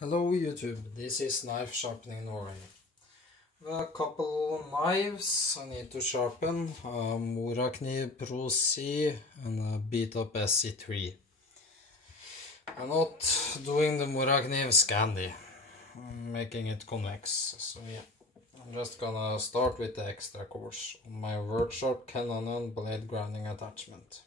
Hello YouTube, this is Knife Sharpening Norway. A couple knives I need to sharpen, a mora kniv Pro C and a beat up SE3. I'm not doing the mora kniv Scandi, I'm making it convex, so yeah. I'm just gonna start with the extra course on my workshop Canon blade grinding attachment.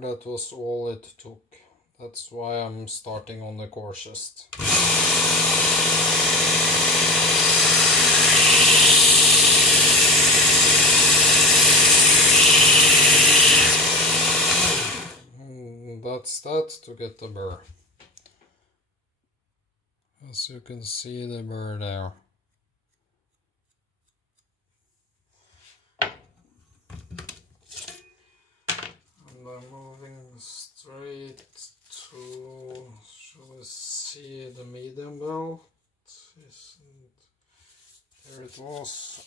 That was all it took. That's why I'm starting on the coarsest. That's that to get the burr. As you can see, the burr there. And I'm moving straight to, shall we see, the medium belt. There it was.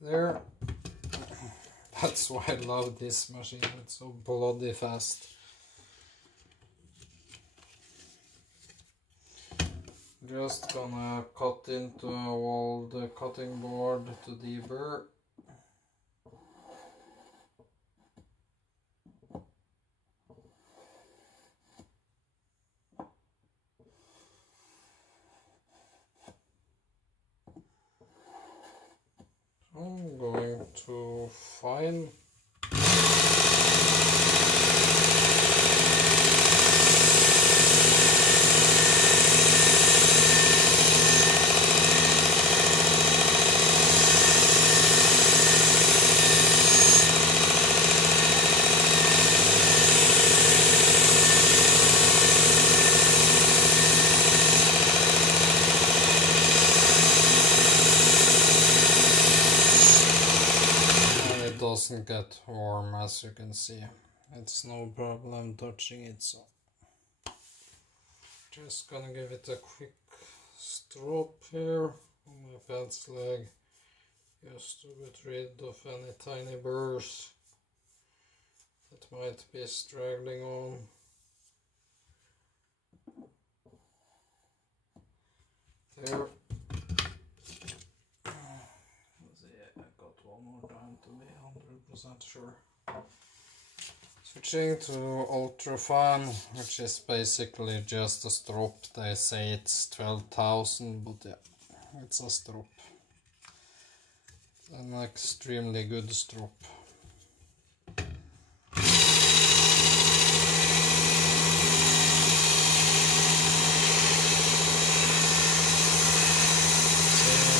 There. That's why I love this machine, it's so bloody fast. Just gonna cut into all the cutting board to deburr. I'm going to fine. Doesn't get warm, as you can see. It's no problem touching it, so just gonna give it a quick strop here on my pants leg just to get rid of any tiny burrs that might be straggling on. There. To be 100% sure. Switching to ultrafine, which is basically just a strop. They say it's 12,000, but yeah, it's a strop. An extremely good strop. So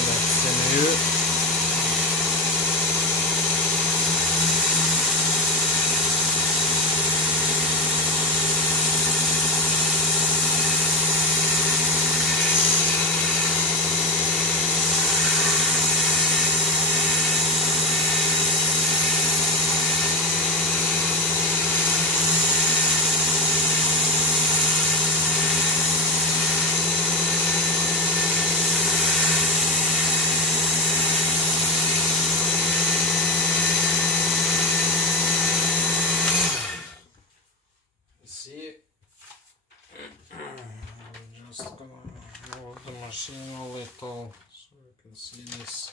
that's the new. See, I'm just gonna move the machine a little so you can see this.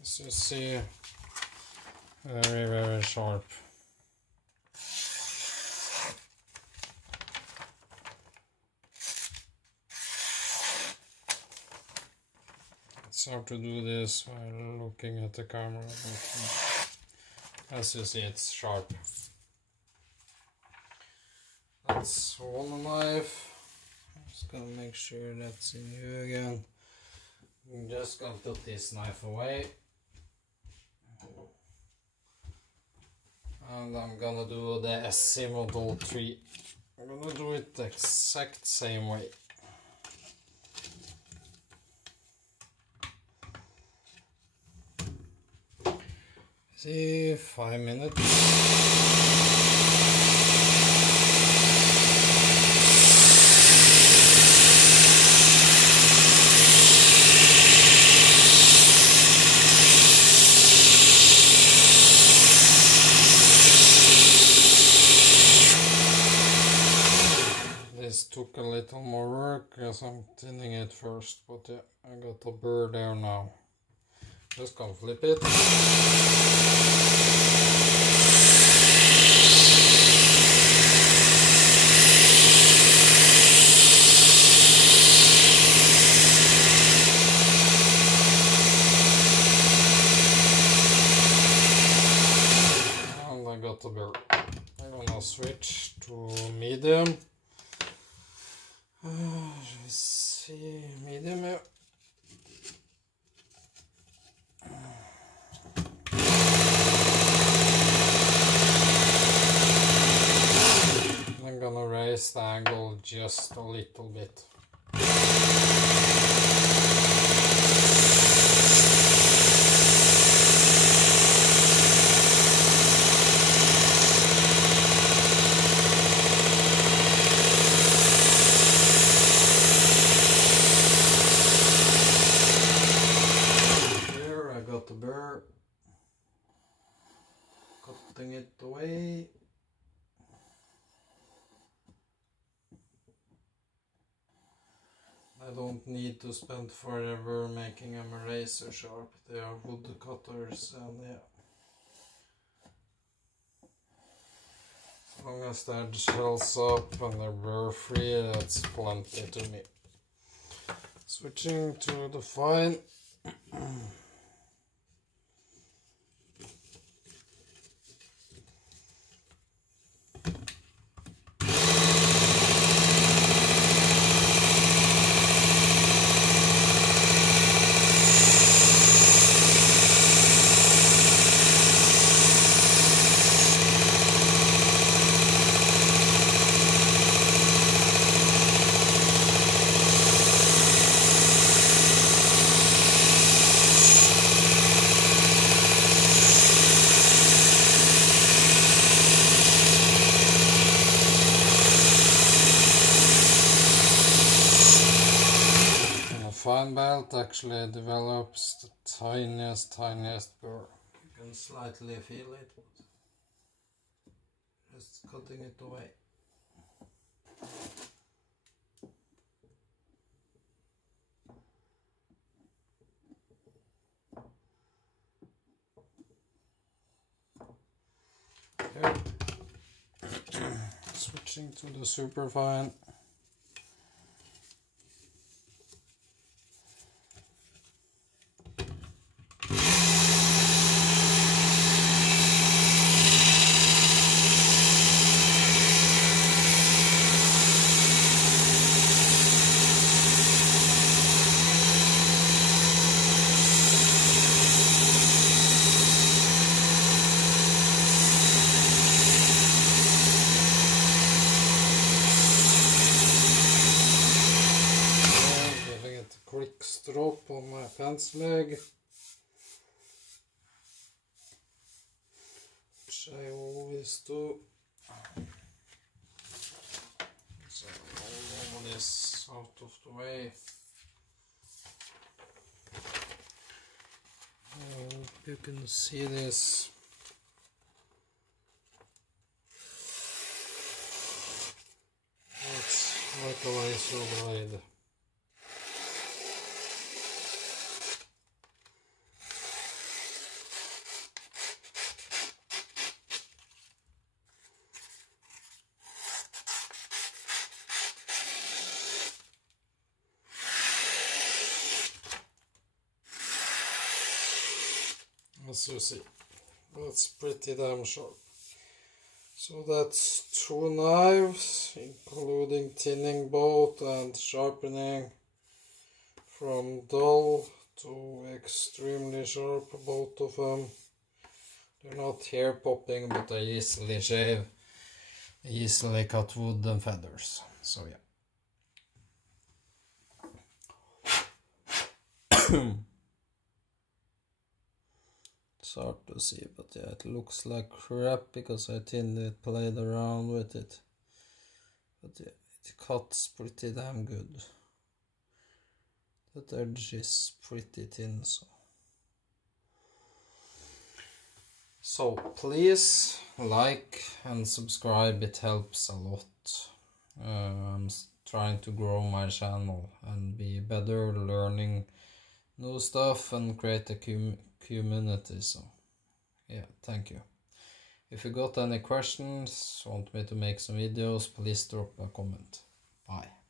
As you see, very sharp. It's hard to do this while looking at the camera, but as you see, it's sharp. That's one knife. I'm just gonna make sure that's in here again. I'm just gonna put this knife away. And I'm gonna do the esee Model 3. I'm gonna do it the exact same way. See, 5 minutes. This took a little more work as I'm thinning it first, but yeah, I got a burr there now. Just gonna flip it. And I got the burr. I'm gonna switch to medium. Let's see, medium here. I'm gonna raise the angle just a little bit. The burr, cutting it away. I don't need to spend forever making them razor sharp. They are wood cutters, and yeah, as long as the edge shells up and they're burr free, that's plenty to me. Switching to the fine. Fine belt actually develops the tiniest burr. You can slightly feel it, but just cutting it away. Okay. Switching to the super fine. Quick stroke on my fence leg, which I always do. So all this out of the way. I hope you can see this. It's like a razor blade. as you see. That's pretty damn sharp. So that's 2 knives, including tinning both and sharpening, from dull to extremely sharp, both of them. They're not hair popping, but they easily shave, easily cut wood and feathers. So yeah. It's hard to see, but yeah, it looks like crap because I tinned it, played around with it. But yeah, it cuts pretty damn good. That edge is pretty thin, so please like and subscribe, it helps a lot. I'm trying to grow my channel and be better, learning new stuff and create a community. So yeah, thank you. If you got any questions, want me to make some videos, please drop a comment. Bye.